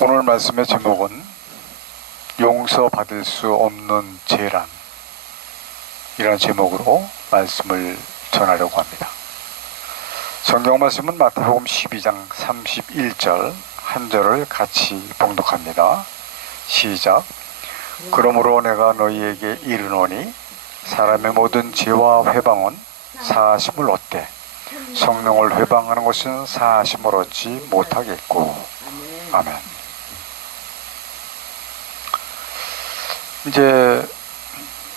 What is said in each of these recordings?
오늘 말씀의 제목은 용서받을 수 없는 죄란 이라는 제목으로 말씀을 전하려고 합니다. 성경 말씀은 마태복음 12장 31절 한 절을 같이 봉독합니다. 시작. 그러므로 내가 너희에게 이르노니 사람의 모든 죄와 회방은 사하심을 얻되 성령을 회방하는 것은 사하심을 얻지 못하겠고. 아멘. 이제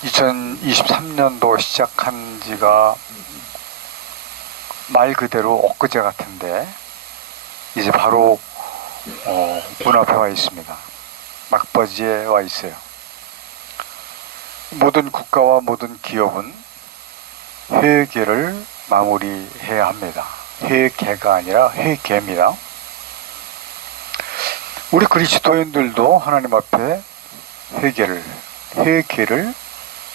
2023년도 시작한 지가 말 그대로 엊그제 같은데 이제 바로 문 앞에 와 있습니다. 막바지에 와 있어요. 모든 국가와 모든 기업은 회계를 마무리해야 합니다. 회계가 아니라 회계입니다. 우리 그리스도인들도 하나님 앞에 회개를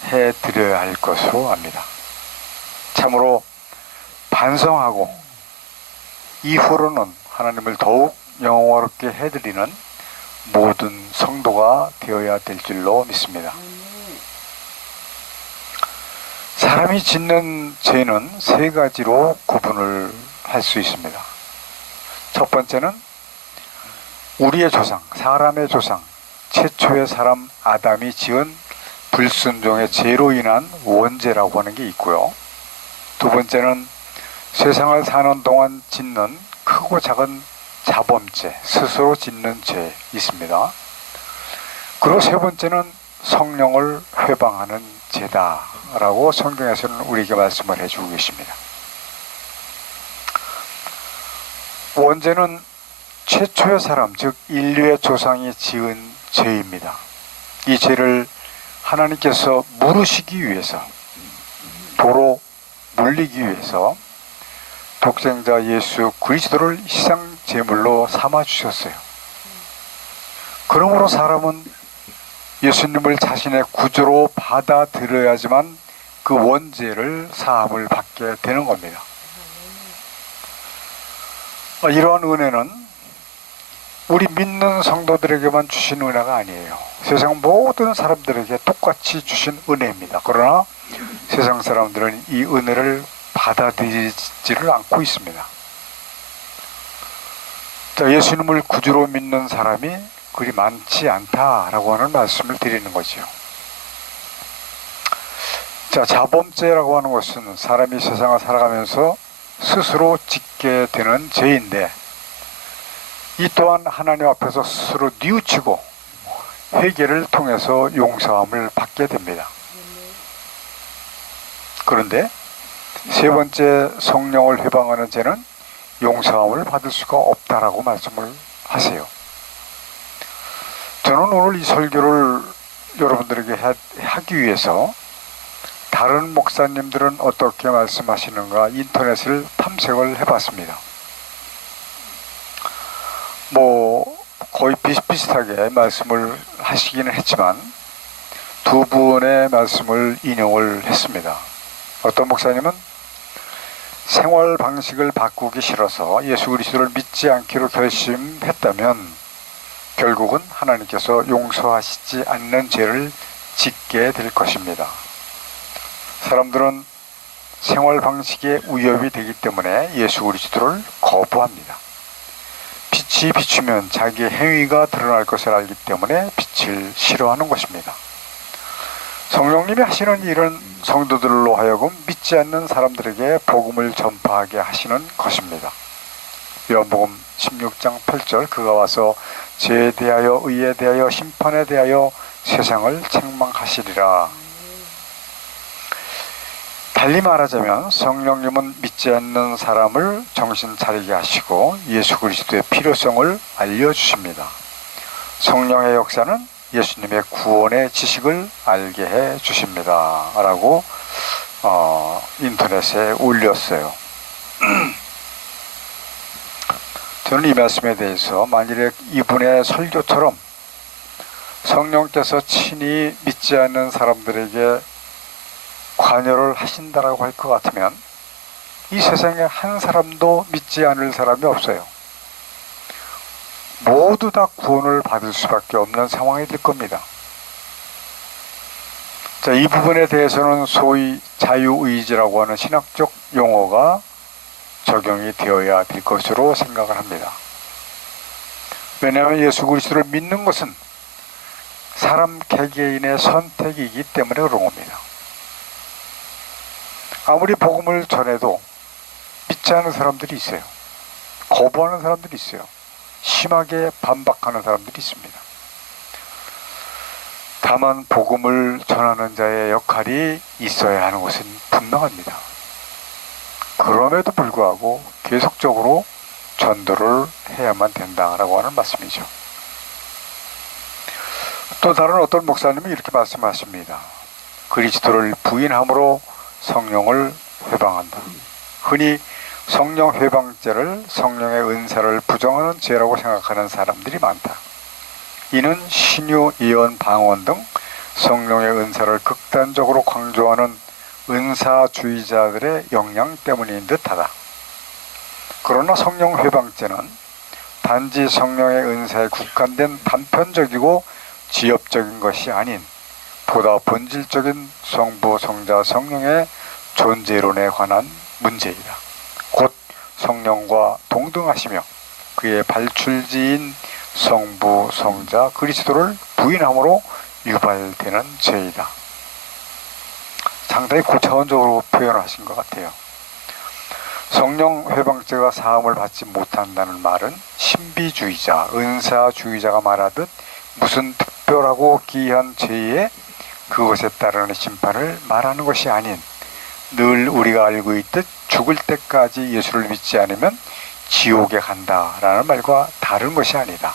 해드려야 할 것으로 압니다. 참으로 반성하고 이후로는 하나님을 더욱 영화롭게 해드리는 모든 성도가 되어야 될 줄로 믿습니다. 사람이 짓는 죄는 세 가지로 구분을 할 수 있습니다. 첫 번째는 우리의 조상, 사람의 조상, 최초의 사람 아담이 지은 불순종의 죄로 인한 원죄라고 하는 게 있고요. 두 번째는 세상을 사는 동안 짓는 크고 작은 자범죄, 스스로 짓는 죄 있습니다. 그리고 세 번째는 성령을 회방하는 죄다라고 성경에서는 우리에게 말씀을 해주고 계십니다. 원죄는 최초의 사람, 즉 인류의 조상이 지은 죄입니다. 이 죄를 하나님께서 물으시기 위해서, 도로 물리기 위해서 독생자 예수 그리스도를 희생 제물로 삼아 주셨어요. 그러므로 사람은 예수님을 자신의 구주로 받아들여야지만 그 원죄를 사함을 받게 되는 겁니다. 이러한 은혜는 우리 믿는 성도들에게만 주신 은혜가 아니에요. 세상 모든 사람들에게 똑같이 주신 은혜입니다. 그러나 세상 사람들은 이 은혜를 받아들이지를 않고 있습니다. 자, 예수님을 구주로 믿는 사람이 그리 많지 않다라고 하는 말씀을 드리는 거죠. 자, 자범죄라고 하는 것은 사람이 세상을 살아가면서 스스로 짓게 되는 죄인데, 이 또한 하나님 앞에서 스스로 뉘우치고 회개를 통해서 용서함을 받게 됩니다. 그런데 세 번째 성령을 회방하는 죄는 용서함을 받을 수가 없다라고 말씀을 하세요. 저는 오늘 이 설교를 여러분들에게 하기 위해서 다른 목사님들은 어떻게 말씀하시는가 인터넷을 탐색을 해봤습니다. 거의 비슷비슷하게 말씀을 하시기는 했지만 두 분의 말씀을 인용을 했습니다. 어떤 목사님은 생활 방식을 바꾸기 싫어서 예수 그리스도를 믿지 않기로 결심했다면 결국은 하나님께서 용서하시지 않는 죄를 짓게 될 것입니다. 사람들은 생활 방식에 위협이 되기 때문에 예수 그리스도를 거부합니다. 빛이 비추면 자기의 행위가 드러날 것을 알기 때문에 빛을 싫어하는 것입니다. 성령님이 하시는 일은 성도들로 하여금 믿지 않는 사람들에게 복음을 전파하게 하시는 것입니다. 요한복음 16장 8절 그가 와서 죄에 대하여 의에 대하여 심판에 대하여 세상을 책망하시리라. 달리 말하자면 성령님은 믿지 않는 사람을 정신 차리게 하시고 예수 그리스도의 필요성을 알려주십니다. 성령의 역사는 예수님의 구원의 지식을 알게 해 주십니다. 라고 인터넷에 올렸어요. 저는 이 말씀에 대해서 만일에 이분의 설교처럼 성령께서 친히 믿지 않는 사람들에게 관여를 하신다라고 할 것 같으면 이 세상에 한 사람도 믿지 않을 사람이 없어요. 모두 다 구원을 받을 수밖에 없는 상황이 될 겁니다. 자, 이 부분에 대해서는 소위 자유의지라고 하는 신학적 용어가 적용이 되어야 될 것으로 생각을 합니다. 왜냐하면 예수 그리스도를 믿는 것은 사람 개개인의 선택이기 때문에 그런 겁니다. 아무리 복음을 전해도 믿지 않는 사람들이 있어요. 거부하는 사람들이 있어요. 심하게 반박하는 사람들이 있습니다. 다만 복음을 전하는 자의 역할이 있어야 하는 것은 분명합니다. 그럼에도 불구하고 계속적으로 전도를 해야만 된다라고 하는 말씀이죠. 또 다른 어떤 목사님은 이렇게 말씀하십니다. 그리스도를 부인함으로 성령을 회방한다. 흔히 성령 회방죄를 성령의 은사를 부정하는 죄라고 생각하는 사람들이 많다. 이는 신유, 예언, 방언 등 성령의 은사를 극단적으로 강조하는 은사주의자들의 영향 때문인 듯하다. 그러나 성령 회방죄는 단지 성령의 은사에 국한된 단편적이고 지엽적인 것이 아닌 보다 본질적인 성부, 성자, 성령의 존재론에 관한 문제이다. 곧 성령과 동등하시며 그의 발출지인 성부, 성자, 그리스도를 부인함으로 유발되는 죄이다. 상당히 고차원적으로 표현하신 것 같아요. 성령 회방죄가 사함을 받지 못한다는 말은 신비주의자, 은사주의자가 말하듯 무슨 특별하고 기이한 죄에 그것에 따르는 심판을 말하는 것이 아닌 늘 우리가 알고 있듯 죽을 때까지 예수를 믿지 않으면 지옥에 간다라는 말과 다른 것이 아니다.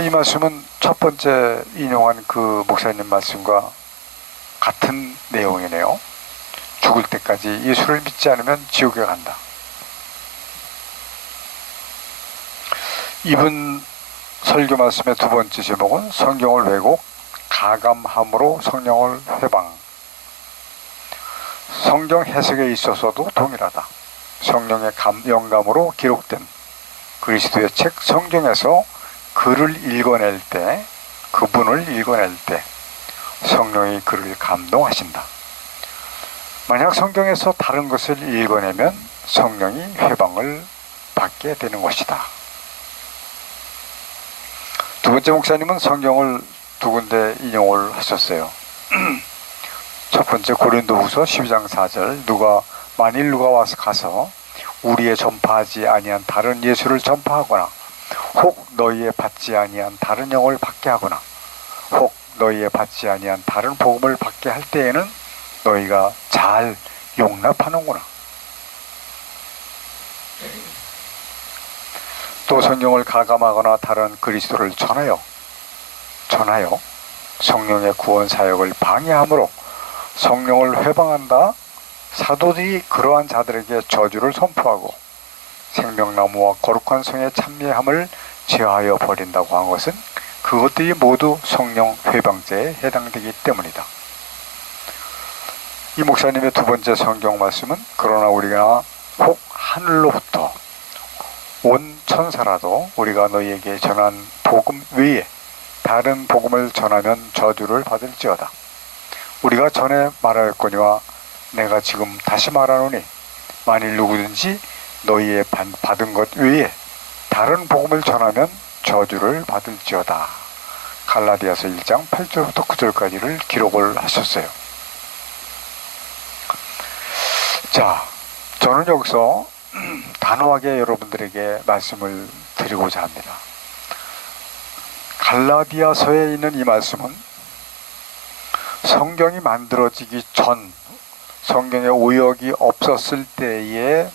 이 말씀은 첫 번째 인용한 그 목사님 말씀과 같은 내용이네요. 죽을 때까지 예수를 믿지 않으면 지옥에 간다. 이분 설교 말씀의 두 번째 제목은 성경을 왜곡, 가감함으로 성령을 회방. 성경 해석에 있어서도 동일하다. 성령의 영감으로 기록된 그리스도의 책 성경에서 글을 읽어낼 때, 그분을 읽어낼 때 성령이 그를 감동하신다. 만약 성경에서 다른 것을 읽어내면 성령이 회방을 받게 되는 것이다. 두 번째 목사님은 성경을 두 군데 인용을 하셨어요. 첫 번째 고린도후서 12장 4절 만일 누가 와서 가서 우리의 전파하지 아니한 다른 예수를 전파하거나 혹 너희의 받지 아니한 다른 영을 받게 하거나 혹 너희의 받지 아니한 다른 복음을 받게 할 때에는 너희가 잘 용납하는구나. 또 성경을 가감하거나 다른 그리스도를 전하여 성령의 구원 사역을 방해함으로 성령을 회방한다. 사도들이 그러한 자들에게 저주를 선포하고 생명나무와 거룩한 성의 참여함을 제하여 버린다고 한 것은 그것들이 모두 성령 회방죄에 해당되기 때문이다. 이 목사님의 두 번째 성경 말씀은 그러나 우리가 혹 하늘로부터 온 천사라도 우리가 너희에게 전한 복음 외에 다른 복음을 전하면 저주를 받을지어다. 우리가 전에 말하였거니와 내가 지금 다시 말하노니 만일 누구든지 너희의 받은 것 외에 다른 복음을 전하면 저주를 받을지어다. 갈라디아서 1장 8절부터 9절까지를 기록을 하셨어요. 자, 저는 여기서 단호하게 여러분들에게 말씀을 드리고자 합니다. 갈라디아서에 있는 이 말씀은 성경이 만들어지기 전, 성경에 오역이 없었을 때를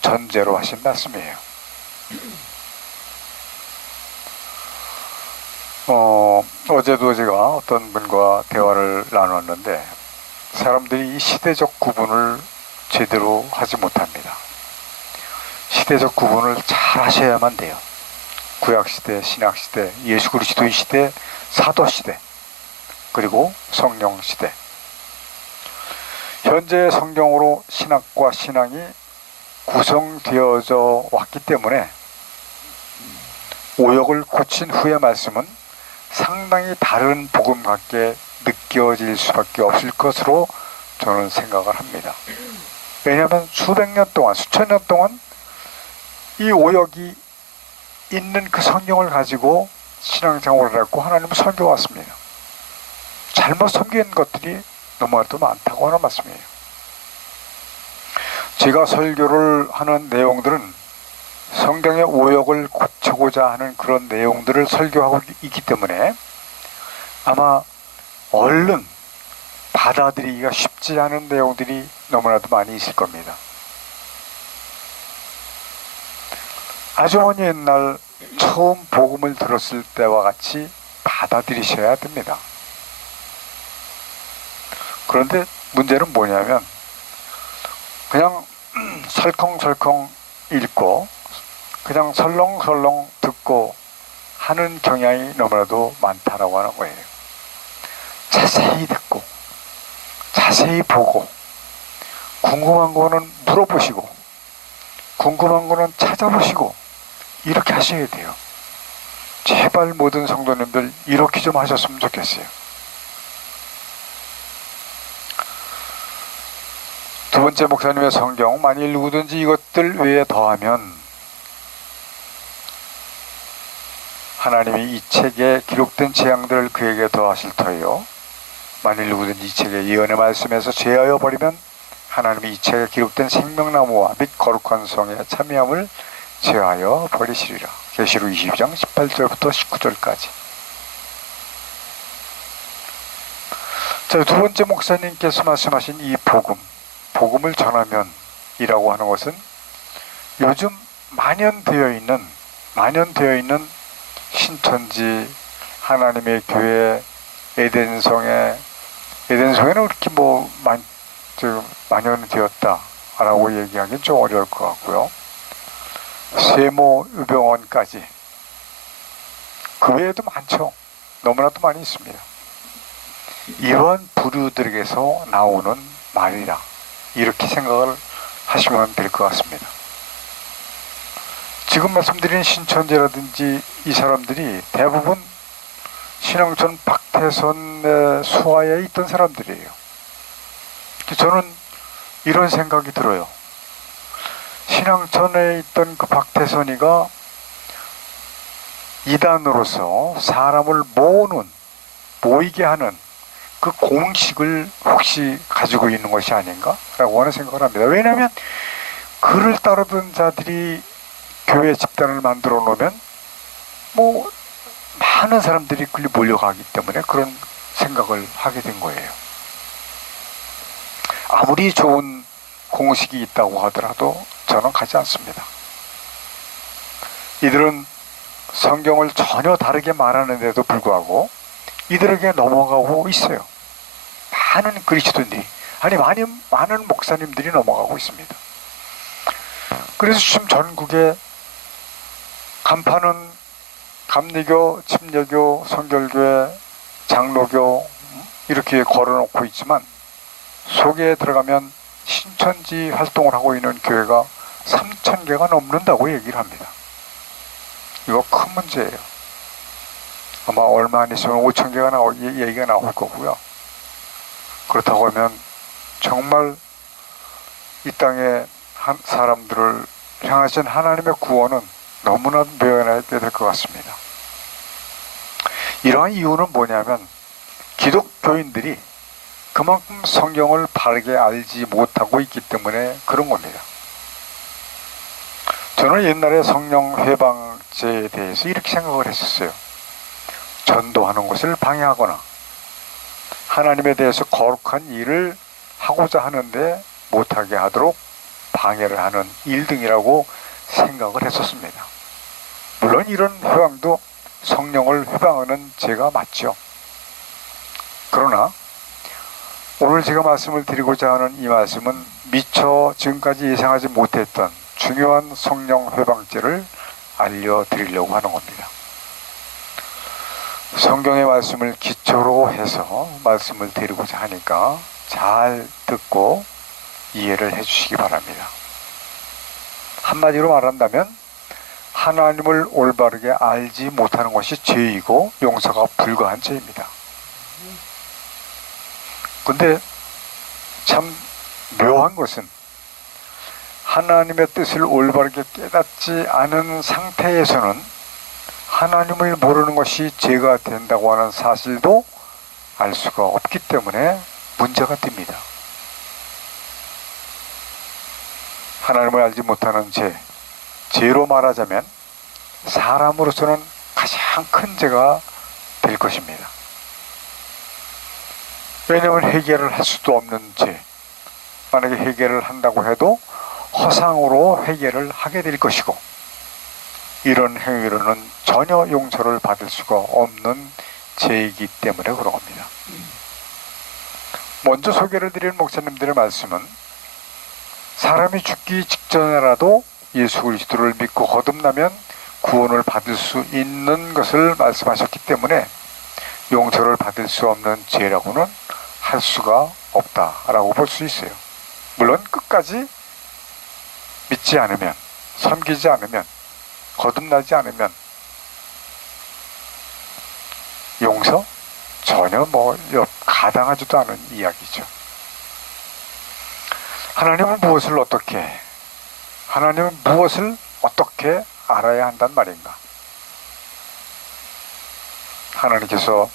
전제로 하신 말씀이에요. 어제도 제가 어떤 분과 대화를 나눴는데 사람들이 이 시대적 구분을 제대로 하지 못합니다. 시대적 구분을 잘 하셔야만 돼요. 구약시대, 신약시대, 예수 그리스도의 시대, 사도시대, 그리고 성령시대. 현재 성경으로 신학과 신앙이 구성되어져 왔기 때문에 오역을 고친 후의 말씀은 상당히 다른 복음 같게 느껴질 수밖에 없을 것으로 저는 생각을 합니다. 왜냐하면 수백 년 동안, 수천 년 동안 이 오역이 있는 그 성경을 가지고 신앙생활을 했고 하나님을 섬겨왔습니다. 잘못 섬긴 것들이 너무나도 많다고 하는 말씀이에요. 제가 설교를 하는 내용들은 성경의 오역을 고치고자 하는 그런 내용들을 설교하고 있기 때문에 아마 얼른 받아들이기가 쉽지 않은 내용들이 너무나도 많이 있을 겁니다. 아주머니 옛날 처음 복음을 들었을 때와 같이 받아들이셔야 됩니다. 그런데 문제는 뭐냐면 그냥 설컹설컹 읽고 그냥 설렁설렁 듣고 하는 경향이 너무나도 많다라고 하는 거예요. 자세히 듣고 자세히 보고 궁금한 거는 물어보시고 궁금한 거는 찾아보시고 이렇게 하셔야 돼요. 제발 모든 성도님들 이렇게 좀 하셨으면 좋겠어요. 두 번째 목사님의 성경 만일 누구든지 이것들 외에 더하면 하나님이 이 책에 기록된 재앙들을 그에게 더하실 터이요 만일 누구든지 이 책의 예언의 말씀에서 제하여 버리면 하나님이 이 책에 기록된 생명나무와 및 거룩한 성에 참여함을 제하여 버리시리라. 계시록 22장 18절부터 19절까지. 자, 두 번째 목사님께서 말씀하신 이 복음을 전하면 이라고 하는 것은 요즘 만연되어 있는 신천지 하나님의 교회 에덴성에는 그렇게 만연되었다라고 얘기하기는 좀 어려울 것 같고요. 세모유병원까지 그 외에도 많죠. 너무나도 많이 있습니다. 이러한 부류들에게서 나오는 말이라 이렇게 생각을 하시면 될 것 같습니다. 지금 말씀드린 신천지라든지 이 사람들이 대부분 신앙촌 박태선의 수하에 있던 사람들이에요. 저는 이런 생각이 들어요. 신앙촌에 있던 그 박태선이가 이단으로서 사람을 모이게 하는 그 공식을 혹시 가지고 있는 것이 아닌가? 라고 하는 생각을 합니다. 왜냐하면 그를 따르던 자들이 교회 집단을 만들어 놓으면 많은 사람들이 그리 몰려가기 때문에 그런 생각을 하게 된 거예요. 아무리 좋은 공식이 있다고 하더라도 저는 가지 않습니다. 이들은 성경을 전혀 다르게 말하는데도 불구하고 이들에게 넘어가고 있어요. 많은 그리스도인들이 많은 목사님들이 넘어가고 있습니다. 그래서 지금 전국에 간판은 감리교, 침례교, 성결교회, 장로교 이렇게 걸어놓고 있지만 속에 들어가면 신천지 활동을 하고 있는 교회가 3,000개가 넘는다고 얘기를 합니다. 이거 큰 문제예요. 아마 얼마 안 있으면 5,000개가 얘기가 나올 거고요. 그렇다고 하면 정말 이 땅의 사람들을 향하신 하나님의 구원은 너무나 매연하게 될 것 같습니다. 이러한 이유는 뭐냐면 기독교인들이 그만큼 성경을 바르게 알지 못하고 있기 때문에 그런 겁니다. 저는 옛날에 성령 회방제에 대해서 이렇게 생각을 했었어요. 전도하는 것을 방해하거나 하나님에 대해서 거룩한 일을 하고자 하는데 못하게 하도록 방해를 하는 일 등이라고 생각을 했었습니다. 물론 이런 회방도 성령을 회방하는 죄가 맞죠. 그러나 오늘 제가 말씀을 드리고자 하는 이 말씀은 미처 지금까지 예상하지 못했던 중요한 성령 회방죄를 알려드리려고 하는 겁니다. 성경의 말씀을 기초로 해서 말씀을 드리고자 하니까 잘 듣고 이해를 해주시기 바랍니다. 한마디로 말한다면 하나님을 올바르게 알지 못하는 것이 죄이고 용서가 불가한 죄입니다. 근데 참 묘한 것은 하나님의 뜻을 올바르게 깨닫지 않은 상태에서는 하나님을 모르는 것이 죄가 된다고 하는 사실도 알 수가 없기 때문에 문제가 됩니다. 하나님을 알지 못하는 죄로 말하자면 사람으로서는 가장 큰 죄가 될 것입니다. 왜냐하면 해결을 할 수도 없는 죄, 만약에 해결을 한다고 해도 허상으로 해결을 하게 될 것이고, 이런 행위로는 전혀 용서를 받을 수가 없는 죄이기 때문에 그런 겁니다. 먼저 소개를 드린 목사님들의 말씀은 사람이 죽기 직전에라도 예수 그리스도를 믿고 거듭나면 구원을 받을 수 있는 것을 말씀하셨기 때문에 용서를 받을 수 없는 죄라고는 할 수가 없다라고 볼 수 있어요. 물론 끝까지 믿지 않으면, 섬기지 않으면, 거듭나지 않으면 용서? 전혀 가당하지도 않은 이야기죠. 하나님은 무엇을 어떻게 알아야 한단 말인가? 하나님께서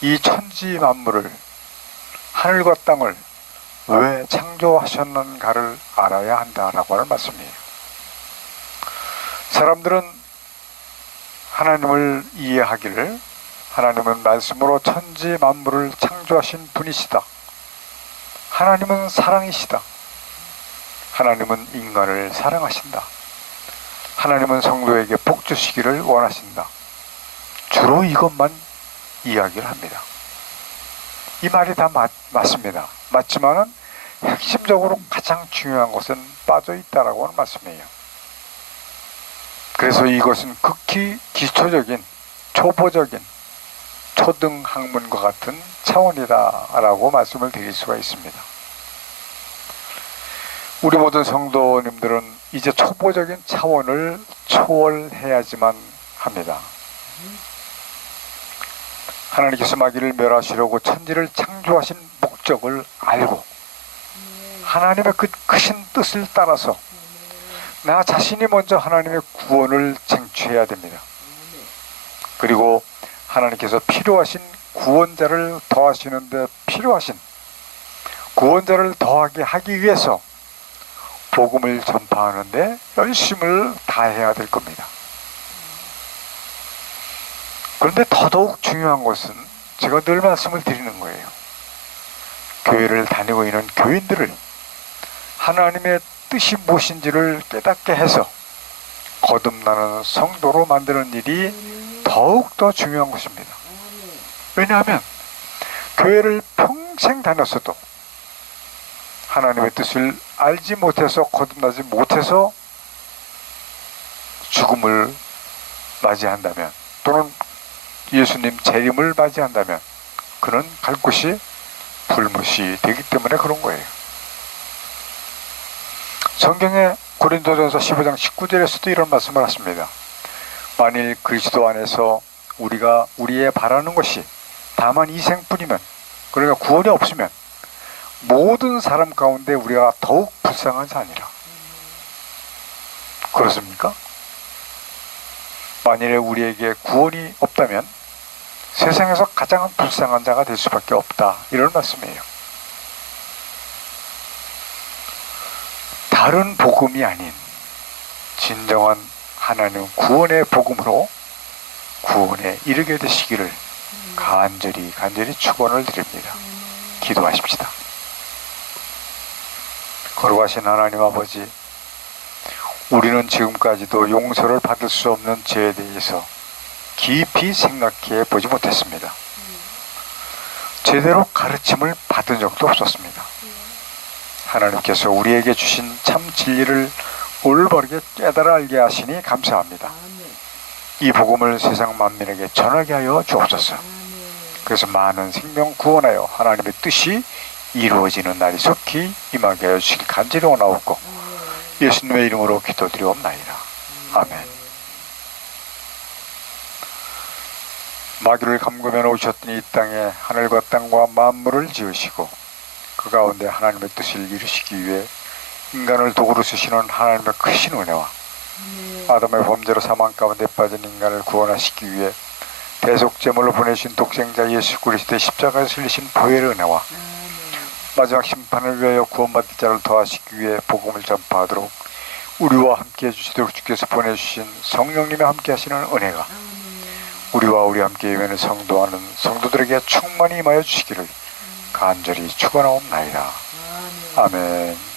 이 천지 만물을, 하늘과 땅을 왜 창조하셨는가를 알아야 한다라고 하는 말씀이에요. 사람들은 하나님을 이해하기를 하나님은 말씀으로 천지 만물을 창조하신 분이시다. 하나님은 사랑이시다. 하나님은 인간을 사랑하신다. 하나님은 성도에게 복 주시기를 원하신다. 주로 이것만 이야기를 합니다. 이 말이 다 맞습니다. 맞지만은 핵심적으로 가장 중요한 것은 빠져 있다라고 하는 말씀이에요. 그래서 이것은 극히 기초적인, 초보적인, 초등 학문과 같은 차원이다라고 말씀을 드릴 수가 있습니다. 우리 모든 성도님들은 이제 초보적인 차원을 초월해야지만 합니다. 하나님께서 마귀를 멸하시려고 천지를 창조하신 목적을 알고 하나님의 그 크신 뜻을 따라서 나 자신이 먼저 하나님의 구원을 쟁취해야 됩니다. 그리고 하나님께서 필요하신 구원자를 더하시는데 필요하신 구원자를 더하게 하기 위해서 복음을 전파하는데 열심을 다해야 될 겁니다. 그런데 더더욱 중요한 것은 제가 늘 말씀을 드리는 거예요. 교회를 다니고 있는 교인들을 하나님의 뜻이 무엇인지를 깨닫게 해서 거듭나는 성도로 만드는 일이 더욱더 중요한 것입니다. 왜냐하면 교회를 평생 다녔어도 하나님의 뜻을 알지 못해서 거듭나지 못해서 죽음을 맞이한다면, 또는 예수님 재림을 맞이한다면 그는 갈 곳이 불못이 되기 때문에 그런 거예요. 성경의 고린도전서 15장 19절에서도 이런 말씀을 하십니다. 만일 그리스도 안에서 우리가 우리의 바라는 것이 다만 이 생뿐이면, 그러니까 구원이 없으면 모든 사람 가운데 우리가 더욱 불쌍한 자니라. 그렇습니까? 만일에 우리에게 구원이 없다면 세상에서 가장 불쌍한 자가 될 수밖에 없다, 이런 말씀이에요. 다른 복음이 아닌 진정한 하나님 구원의 복음으로 구원에 이르게 되시기를 간절히 축원을 드립니다. 기도하십시다. 거룩하신 하나님 아버지, 우리는 지금까지도 용서를 받을 수 없는 죄에 대해서 깊이 생각해 보지 못했습니다. 제대로 가르침을 받은 적도 없었습니다. 하나님께서 우리에게 주신 참 진리를 올바르게 깨달아 알게 하시니 감사합니다. 이 복음을 세상 만민에게 전하게 하여 주옵소서. 그래서 많은 생명 구원하여 하나님의 뜻이 이루어지는 날이 속히 임하게 하여 주시길 간절히 원하옵고 예수님의 이름으로 기도드리옵나이다. 아멘. 마귀를 감금해 오셨더니 이 땅에 하늘과 땅과 만물을 지으시고 그 가운데 하나님의 뜻을 이루시기 위해 인간을 도구로 쓰시는 하나님의 크신 은혜와 아담의 범죄로 사망 가운데 빠진 인간을 구원하시기 위해 대속제물로 보내신 독생자 예수 그리스도의 십자가에 실리신 보혈의 은혜와 마지막 심판을 위하여 구원받을 자를 더하시기 위해 복음을 전파하도록 우리와 함께 해주시도록 주께서 보내주신 성령님의 함께 하시는 은혜가 우리와 우리 함께 예배는 성도하는 성도들에게 충만히 임하여 주시기를 간절히 축원하옵나이다. 아멘.